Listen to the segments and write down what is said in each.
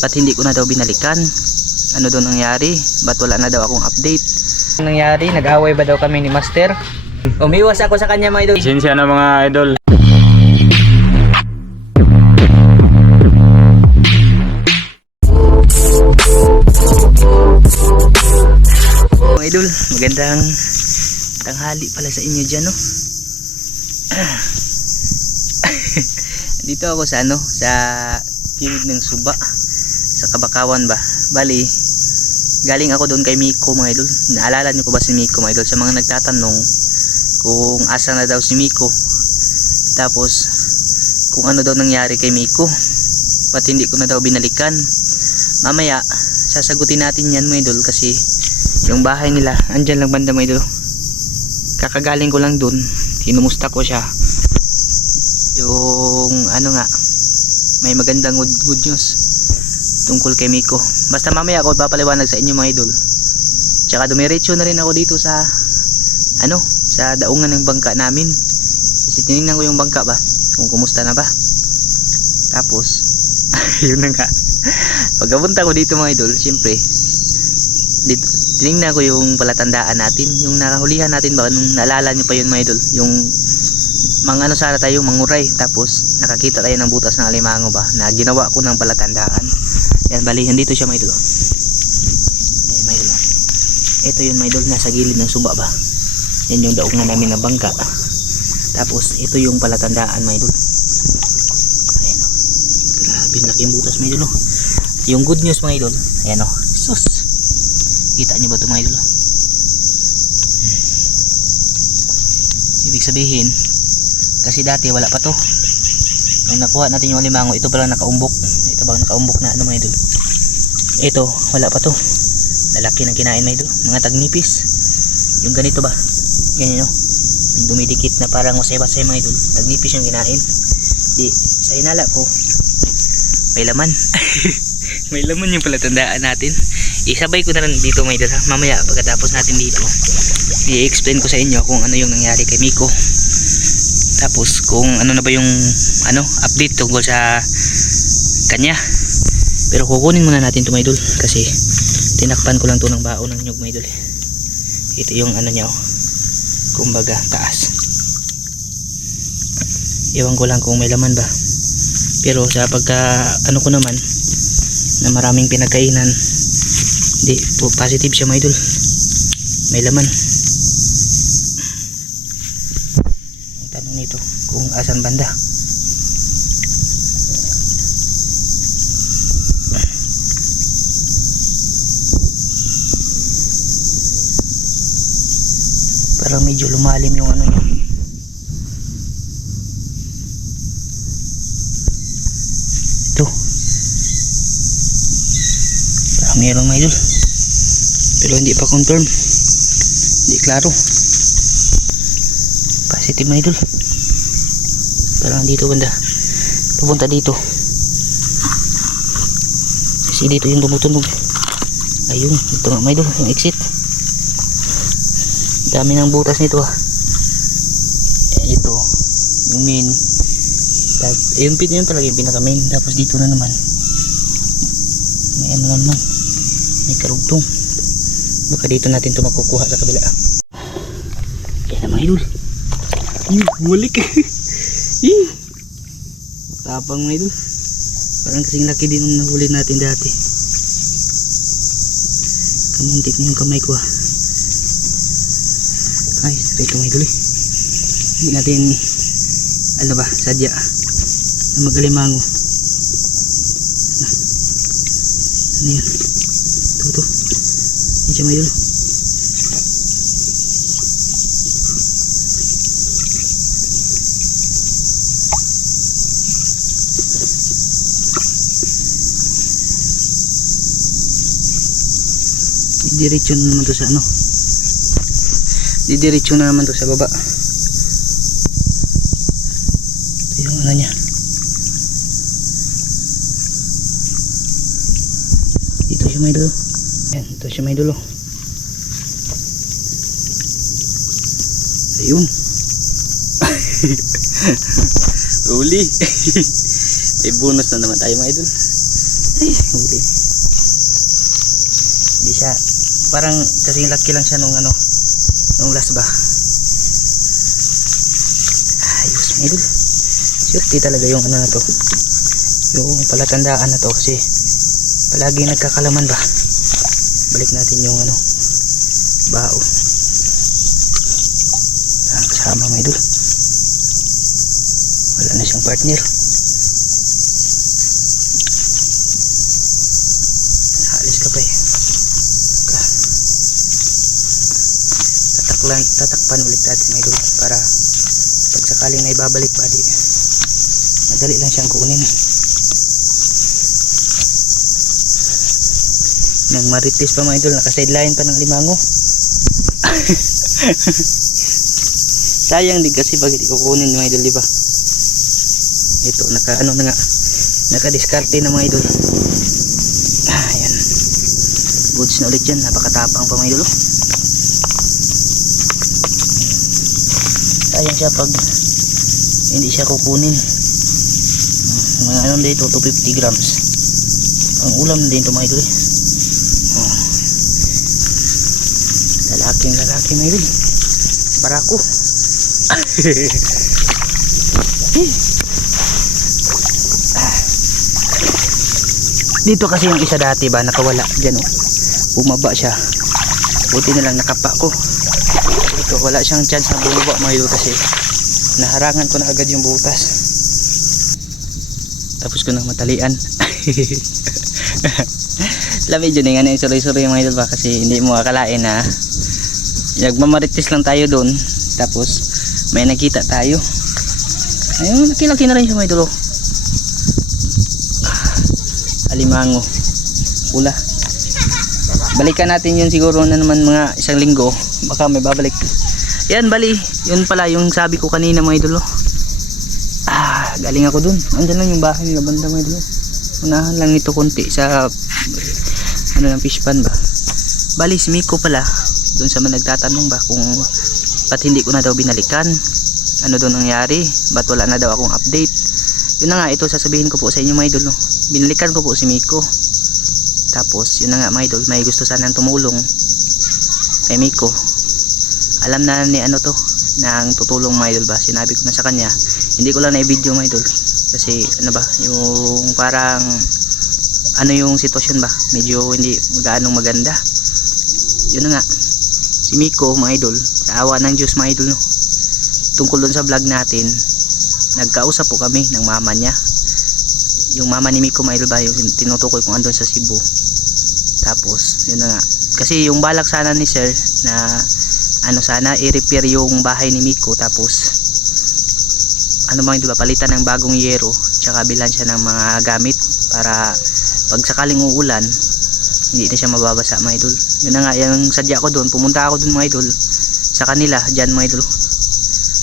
Ba't hindi ko na daw binalikan? Ano daw nangyari? Ba't wala na daw akong update? Ano nangyari? Nag-away ba daw kami ni Master? Umiwas ako sa kanya mga idol. Pasensya na mga idol. Mga idol, magandang tanghali pala sa inyo dyan, no? Dito ako sa ano, sa gilid ng suba, sa Kabakawan ba? Bali, galing ako doon kay Miko mga idol. Naalala niyo pa ba si Miko mga idol? Sa mga nagtatanong kung asa na daw si Miko. Tapos, kung ano daw nangyari kay Miko. Ba't hindi ko na daw binalikan. Mamaya, sasagutin natin yan mga idol kasi yung bahay nila, andyan lang banda mga idol. Kakagaling ko lang dun, hinumusta ko siya. Yung ano nga, may magandang good, good news tungkol kay Miko. Basta mamaya ako papaliwanag sa inyo mga idol. Tsaka dumiretso na rin ako dito sa ano, sa daungan ng bangka namin. Kasi tinignan ko yung bangka ba, kung kumusta na ba. Tapos, yun na nga. Pagkapunta ko dito mga idol, siyempre, dito, tinignan ko yung palatandaan natin, yung nakahulihan natin ba, nung naalala nyo pa yun mga idol, yung mga ano sana tayo, manguray, tapos nakakita tayo ng butas ng alimango ba, na ginawa ko ng palatandaan. Yan, bali, dito siya mga idol. oh. Ayan mga idol. oh. Ito yun mga idol, nasa gilid ng suba ba. Yan yung daong na namin na bangka. Tapos, ito yung palatandaan mga idol. Ayan o. Grabe, laking butas mga idol. oh. Yung good news mga idol, ayan o. Sus! Kita nyo ba ito mga idol? oh? Ibig sabihin, kasi dati wala pa to. Nung nakuha natin yung alimango, ito palang nakaumbok. Ito bang nakaumbok na ano mga idol? Ito, wala pa to. Lalaki ng kinain mga idol. Mga tagnipis. Yung ganito ba? Ganyan no? Yung dumidikit na parang wasay-wasay mga idol. Tagnipis yung kinain. Di, sa inala ko, may laman. may laman yung palatandaan natin. Isabay ko na lang dito mga idol ha. Mamaya pagkatapos natin dito, i-explain ko sa inyo kung ano yung nangyari kay Miko. Tapos kung ano na ba yung ano update tungkol sa kanya. Pero kukunin muna natin to mga idol kasi tinakpan ko lang to ng baon ng nyug mga idol. Ito yung ano niya oh. Kumbaga taas. Ewan ko lang kung may laman ba. Pero sa pagka ano ko naman na maraming pinagkainan di po positive siya mga idol. May laman. Ang tanong nito kung asan banda. Parang medyo lumalim yung ano niya. Ito. Parang meron mga idol. Pero hindi pa confirm. Hindi klaro. Positive mga idol. Parang dito banda. Pupunta dito. Kasi dito yung tumutunog. Ayun. Ito nga mga idol. Yung exit. Dami ng butas nito ah. Eh, ito. Yung main. Eh, yung pin yun talaga yung pinaka main. Tapos dito na naman. May ano na naman. May karugtong. Baka dito natin ito makukuha sa kabila. Yan na mga idol. Yun, bumalik. Yun. Tapang mga idol. Parang kasing laki din ng nahuli natin dati. Kamuntik na yung kamay ko ah. Ay, straight mga idol eh. Hindi natin, ano ba, sadya na magalimango. Ano? Yan? Ito, ito. Yan siya mga idol. Diretso na naman to sa ano didiretso na naman to sa baba. Ito yung ano niya. Dito siya may dulo. Yan ito siya may dulo. Ayun. Uli may bonus na naman tayo mga idol. Ay, huli. Hindi siya, parang kasing laki lang siya nung ano, nung last ba. Ayos, mga idol. Swerte talaga yung ano na to. Yung palatandaan na to kasi palagi nagkakalaman ba. Balik natin yung ano, bao. Ah, kasama mga idol. Wala na siyang partner. Alis ka pa eh. Ka. Tataklan, tatakpan ulit natin mga idol para pag sakaling na ibabalik pa di madali lang siyang kunin. Nang maritis pa mga idol, naka-sideline pa ng limango. Sayang din kasi pag hindi ko kunin mga idol, di ba? Ito, naka ano na nga, naka-discarte na mga idol. Ah, ayan. Goods na ulit yan, napakatapang pa mga idol. oh. Sayang siya pag hindi siya kukunin. Mga ano dito, 250 grams. Ang ulam din ito mga idol. eh. Oh. Lalaking lalaki mga idol. Barako. Dito kasi yung isa dati ba nakawala dyan oh. Bumaba siya. Buti na lang nakapa ko. Dito wala siyang chance na bumaba mga idol kasi. Naharangan ko na agad yung butas. Tapos ko nang matalian. Lamig yun eh, ano yung suroy-suroy mga idol ba? Kasi hindi mo akalain na nagmamarites lang tayo doon tapos may nakita tayo. Ayun laki-laki na rin siya mga idol oh. alimango. Pula. Balikan natin yun siguro na naman mga isang linggo. Baka may babalik yan bali. Yun pala yung sabi ko kanina mga idol oh. ah galing ako dun. Andyan lang yung bahay nila banda mga idol oh. unahan lang nito konti sa ano ng fish pan ba? Bali si Miko pala doon sa mga nagtatanong ba kung ba't hindi ko na daw binalikan? Ano doon nangyari? Ba't wala na daw akong update? Yun na nga ito sasabihin ko po sa inyo mga idol no? binalikan ko po si Miko. Tapos yun na nga mga idol may gusto sanang tumulong kay Miko alam na ni ano to nang tutulong mga idol ba? Sinabi ko na sa kanya hindi ko lang na i-video mga idol. Kasi ano ba yung parang ano yung sitwasyon ba? Medyo hindi gaano maganda. Yun nga. Si Miko mga idol sa awa ng Diyos mga idol no? Tungkol dun sa vlog natin nagkausap po kami ng mama niya. Yung mama ni Miko mga idol ba yung tinutukoy kung andun sa Cebu. Tapos yun na nga. Kasi yung balak sana ni sir na ano sana i-repair yung bahay ni Miko tapos ano mga idol ba palitan ng bagong yero tsaka bilan siya ng mga gamit para pag sakaling uulan hindi na siya mababasa mga idol. Yun na nga yung sadya ko doon pumunta ako doon mga idol sa kanila dyan mga idol.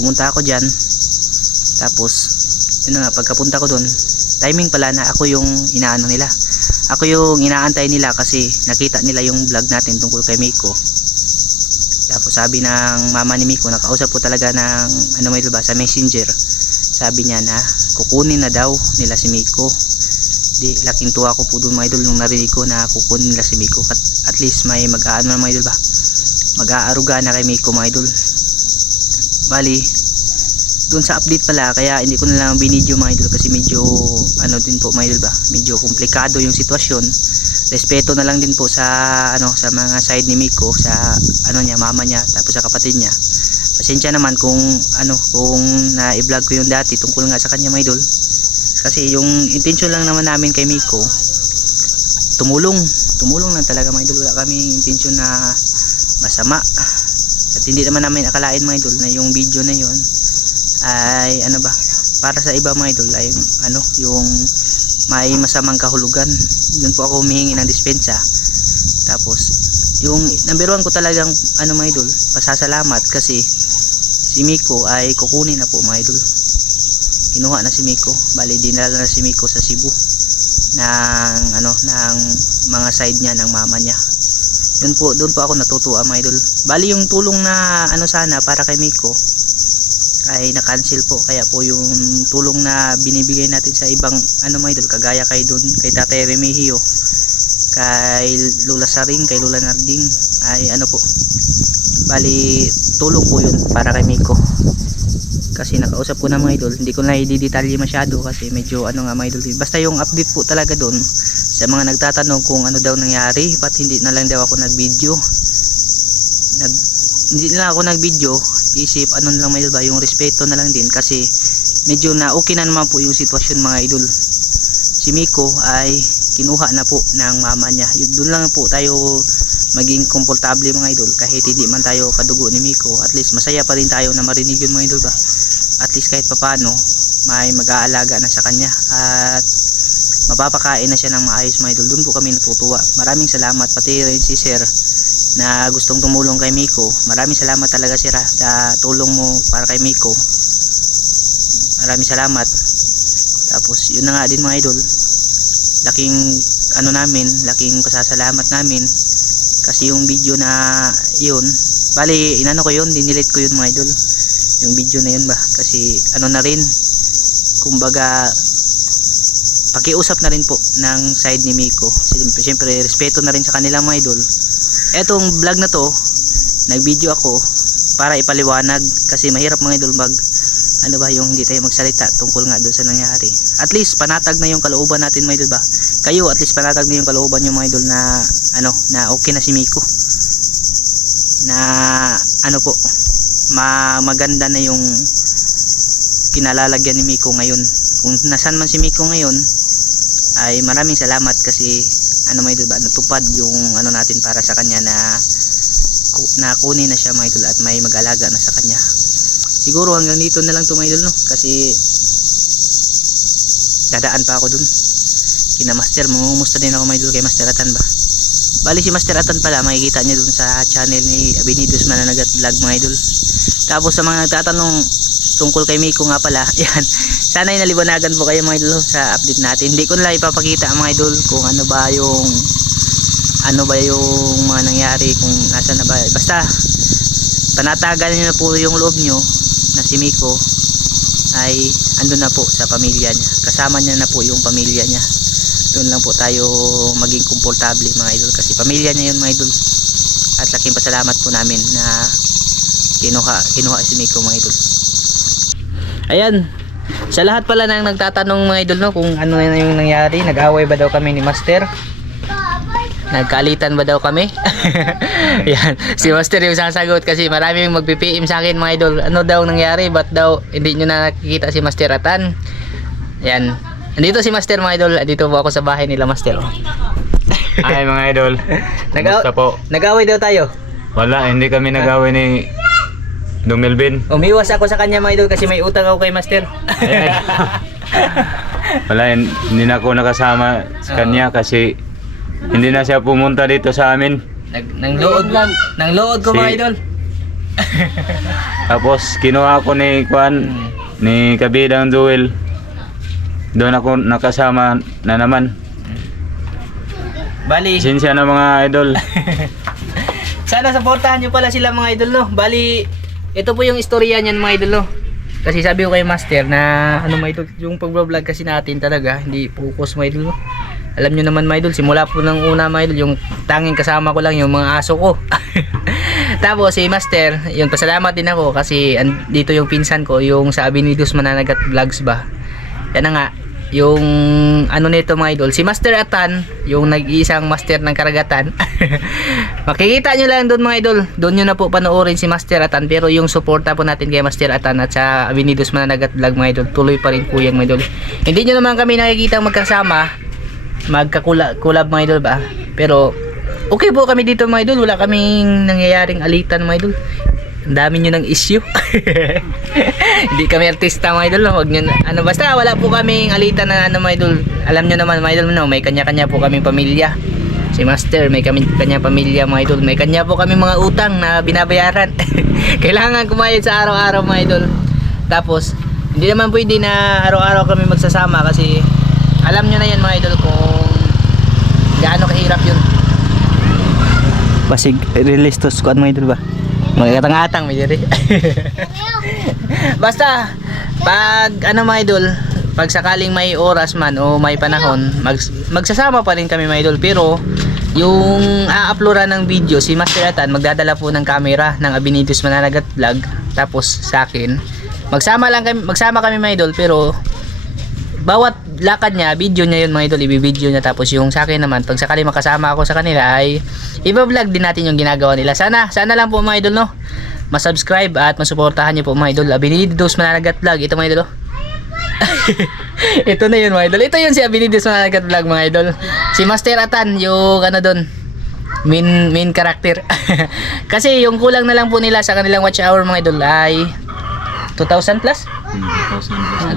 Pumunta ako dyan tapos yun na nga pagkapunta ko doon timing pala na ako yung inaano nila. Ako yung inaantay nila kasi nakita nila yung vlog natin tungkol kay Miko sabi ng mama ni Miko nakausap po talaga ng ano may ba sa messenger. Sabi niya na kukunin na daw nila si Miko. Di laking tuwa ko po doon mga idol nung narinig ko na kukunin nila si Miko. At, at least may mag-aano na mga idol ba? Mag-aaruga na kay Miko mga idol. Bali doon sa update pala kaya hindi ko na lang binidyo mga idol kasi medyo ano din po mga idol ba? Medyo komplikado yung sitwasyon respeto na lang din po sa ano sa mga side ni Miko sa ano niya mama niya tapos sa kapatid niya. Pasensya naman kung ano kung na-vlog ko yung dati tungkol nga sa kanya mga idol. Kasi yung intention lang naman namin kay Miko tumulong. Tumulong lang talaga mga idol. Wala kaming intention na masama. At hindi naman namin akalain mga idol na yung video na yon ay ano ba para sa iba mga idol ay ano yung may masamang kahulugan. Yun po ako humihingi ng dispensa. Tapos yung number one ko talagang ano mga idol pasasalamat kasi si Miko ay kukunin na po mga idol. Kinuha na si Miko. Bali dinala na si Miko sa Cebu ng ano ng mga side niya ng mama niya. Yun po doon po ako natutuwa mga idol. Bali yung tulong na ano sana para kay Miko ay na-cancel po. Kaya po yung tulong na binibigay natin sa ibang ano mga idol kagaya kay doon kay Tatay Remigio kay Lola Saring kay Lola Narding ay ano po. Bali tulong po yun para kay Miko. Kasi nakausap ko na mga idol hindi ko na i-detalye masyado kasi medyo ano nga mga idol basta yung update po talaga doon sa mga nagtatanong kung ano daw nangyari ba't hindi na lang daw ako nag video nag, hindi na ako nag video isip ano lang mga ba yung respeto na lang din kasi medyo na okay na naman po yung sitwasyon mga idol. Si Miko ay kinuha na po ng mama niya. Yun doon lang po tayo maging komportable mga idol. Kahit hindi man tayo kadugo ni Miko at least masaya pa rin tayo na marinig yun mga idol ba? At least kahit papano may mag-aalaga na sa kanya. At mapapakain na siya ng maayos mga idol. Doon po kami natutuwa. Maraming salamat pati rin si sir na gustong tumulong kay Miko. Maraming salamat talaga sir ha, sa tulong mo para kay Miko. Maraming salamat. Tapos yun na nga din mga idol. Laking ano namin laking pasasalamat namin. Kasi yung video na yun bali inano ko yun dinilit ko yun mga idol. Yung video na yun ba? Kasi ano na rin. Kumbaga pakiusap na rin po ng side ni Miko. Siyempre, siyempre respeto na rin sa kanila mga idol etong vlog na to nag video ako para ipaliwanag kasi mahirap mga idol mag ano ba yung hindi tayo magsalita tungkol nga doon sa nangyari. At least panatag na yung kalooban natin mga idol ba? Kayo at least panatag na yung kalooban yung mga idol na ano na okay na si Miko. Na ano po ma maganda na yung kinalalagyan ni Miko ngayon. Kung nasan man si Miko ngayon ay maraming salamat kasi ano mga idol natupad yung ano natin para sa kanya na na kunin na siya mga idol at may mag-alaga na sa kanya. Siguro hanggang dito na lang to mga idol no? Kasi dadaan pa ako dun. Kina master mangumusta din ako mga idol kay master Atan ba? Bali si master Atan pala makikita niya dun sa channel ni Abinidos Mananagat Vlog mga idol. Tapos sa mga nagtatanong tungkol kay Miko nga pala. Yan. Sana ay naliwanagan po kayo mga idol sa update natin. Hindi ko na lang ipapakita mga idol kung ano ba yung ano ba yung mga nangyari kung nasa na ba. Basta panatagan niyo na po yung loob nyo na si Miko ay ando na po sa pamilya niya. Kasama niya na po yung pamilya niya. Doon lang po tayo maging komportable mga idol kasi pamilya niya yun mga idol. At laking pasalamat po namin na kinuha, kinuha si Miko mga idol ayan sa lahat pala nang nagtatanong mga idol no kung ano na yung nangyari nag-away ba daw kami ni Master Nagkaalitan ba daw kami? Yan. Si Master yung sasagot kasi maraming magpi-PM sa akin mga idol. Ano daw nangyari? Ba't daw hindi nyo na nakikita si Master Atan? Yan. Andito si Master mga idol. Andito po ako sa bahay nila Master. Ay mga idol? Nag-away daw tayo. Wala, hindi kami nag-away ni Dong Melvin. Umiwas ako sa kanya mga idol kasi may utang ako kay Master. Wala, hin- hindi na ako nakasama sa kanya kasi hindi na siya pumunta dito sa amin. Nag nang lood lang. Nang lood ko mga Si- idol. Tapos kinuha ko ni Kwan, ni Kabidang Joel. Doon ako nakasama na naman. Bali. Sinsya na mga idol. Sana supportahan nyo pala sila mga idol no. Bali, ito po yung istorya niyan mga idol no. Kasi sabi ko kay Master na ano mga idol, yung pag-vlog kasi natin talaga, hindi focus mga idol no. Alam nyo naman mga idol, simula po ng una mga idol, yung tanging kasama ko lang yung mga aso ko. Tapos si Master, yun pasalamat din ako kasi dito yung pinsan ko, yung sa Abinidos Mananagat Vlogs ba. Yan na nga, yung ano nito mga idol, si Master Atan, yung nag-iisang master ng karagatan. Makikita nyo lang doon mga idol. Doon nyo na po panoorin si Master Atan. Pero yung suporta po natin kay Master Atan at sa Avenidos Mananagat Vlog mga idol, tuloy pa rin po yan mga idol. Hindi nyo naman kami nakikita magkasama, magkakulab mga idol ba? Pero okay po kami dito mga idol. Wala kaming nangyayaring alitan mga idol. Dami nyo ng issue. Hindi kami artista mga idol. Huwag nyo, ano, basta wala po kaming alitan na ano mga idol. Alam nyo naman mga idol, no? may kanya-kanya po kaming pamilya. Si Master, may kami kanya pamilya mga idol. May kanya po kami mga utang na binabayaran. Kailangan kumayad sa araw-araw mga idol. Tapos, hindi naman pwede na araw-araw kami magsasama kasi alam nyo na yan mga idol kung gaano kahirap yun. Basig release to squad mga idol ba? Mga katang-atang may diri. Basta, pag ano mga idol, pag sakaling may oras man o may panahon, mag, magsasama pa rin kami mga idol. Pero, yung a-uploadan ng video, si Master Atan, magdadala po ng camera ng Abinidos Mananagat Vlog. Tapos sa akin, magsama lang kami, magsama kami mga idol, pero bawat lakad niya, video niya yun mga idol, i-video niya tapos yung sa akin naman, pag sakali makasama ako sa kanila ay i-vlog din natin yung ginagawa nila. Sana, sana lang po mga idol no, masubscribe at masuportahan niyo po mga idol. Abinidos Mananagat Vlog, ito mga idol. oh. ito na yun mga idol. Ito yun si Abinidos Mananagat Vlog mga idol. Si Master Atan, yung ano doon, main main character. Kasi yung kulang na lang po nila sa kanilang watch hour mga idol ay 2,000 plus?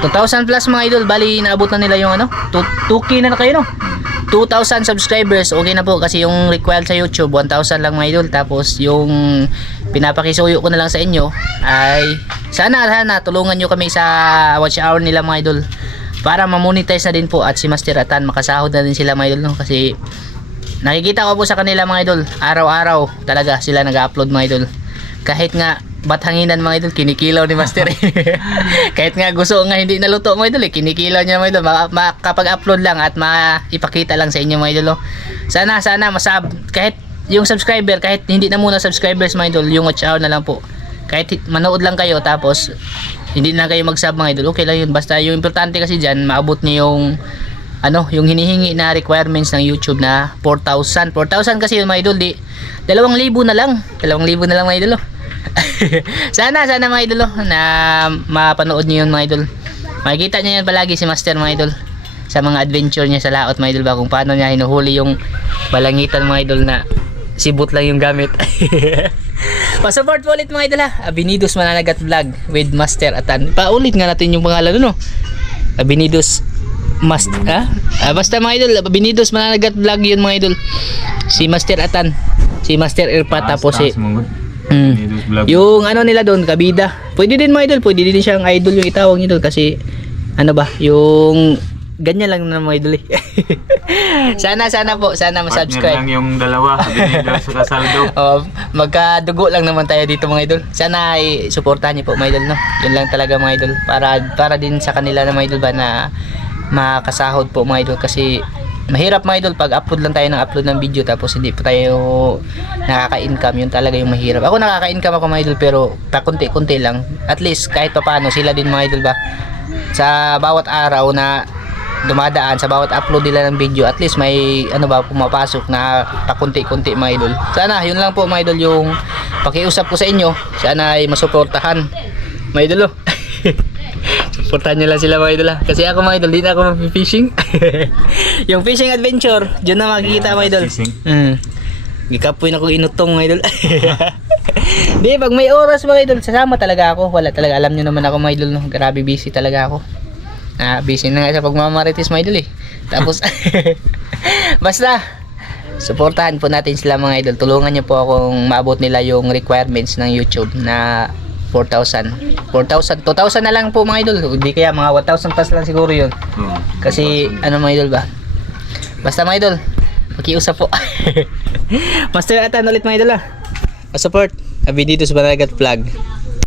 2,000 plus mga idol, bali naabot na nila yung ano, 2, 2k na na kayo no? 2,000 subscribers, okay na po kasi yung required sa YouTube, 1,000 lang mga idol. Tapos yung pinapakisuyo ko na lang sa inyo ay sana sana tulungan nyo kami sa watch hour nila mga idol para ma-monetize na din po at si Master Atan makasahod na din sila mga idol no? kasi nakikita ko po sa kanila mga idol araw-araw talaga sila nag-upload mga idol kahit nga ba't hanginan mga idol kinikilaw ni Master eh. kahit nga gusto nga hindi naluto mga idol eh kinikilaw niya mga idol Ma- ma- kapag upload lang at maipakita lang sa inyo mga idol oh. sana sana masab kahit yung subscriber kahit hindi na muna subscribers mga idol yung watch hour na lang po kahit hi- manood lang kayo tapos hindi na kayo mag-sub mga idol okay lang yun basta yung importante kasi dyan maabot niyo yung ano, yung hinihingi na requirements ng YouTube na 4,000. 4,000 kasi yun mga idol, di 2,000 na lang. 2,000 na lang mga idol. oh. sana, sana mga idol oh, na mapanood niyo yun mga idol. Makikita niyo yan palagi si Master mga idol sa mga adventure niya sa laot mga idol ba kung paano niya hinuhuli yung balangitan mga idol na sibot lang yung gamit. Pasupport po ulit mga idol ha. Abinidos Mananagat Vlog with Master Atan. Paulit nga natin yung pangalan no. Abinidos Mast ha? Ah, basta mga idol, Abinidos Mananagat Vlog yun mga idol. Si Master Atan, si Master Irpa tapos si Mm. Yung ano nila doon, kabida. Pwede din mga idol, pwede din siyang idol yung itawag niyo doon kasi ano ba, yung ganyan lang na mga idol eh. sana sana po, sana Partner ma-subscribe. lang yung dalawa. Abinido sa Casaldo. Oh, magkadugo lang naman tayo dito mga idol. Sana ay suportahan niyo po mga idol no. Yun lang talaga mga idol para para din sa kanila na mga idol ba na makasahod po mga idol kasi mahirap mga idol pag upload lang tayo ng upload ng video tapos hindi pa tayo nakaka-income. Yun talaga yung mahirap. Ako nakaka-income ako mga idol pero pakunti-kunti lang. At least kahit pa paano sila din mga idol ba? Sa bawat araw na dumadaan sa bawat upload nila ng video at least may ano ba pumapasok na pakunti-kunti mga idol. Sana yun lang po mga idol yung pakiusap ko sa inyo. Sana ay masuportahan. Mga idol oh. Suportahan nyo lang sila mga idol ha. Kasi ako mga idol, di na ako mag-fishing. yung fishing adventure, dyan na makikita mga idol. Fishing? Mm. Gikapoy na ko inutong mga idol. di, pag may oras mga idol, sasama talaga ako. Wala talaga, alam nyo naman ako mga idol. No? Grabe busy talaga ako. Ah, busy na nga sa pagmamarites mga idol eh. Tapos, basta, suportahan po natin sila mga idol. Tulungan nyo po akong maabot nila yung requirements ng YouTube na 4,000. 4,000. 2,000 na lang po mga idol. Hindi kaya mga 1,000 plus lang siguro yun. Oo. Kasi ano mga idol ba? Basta mga idol, makiusap po. Master Atan ulit mga idol ah. Pa-support. Abi dito sa Banagat Vlog.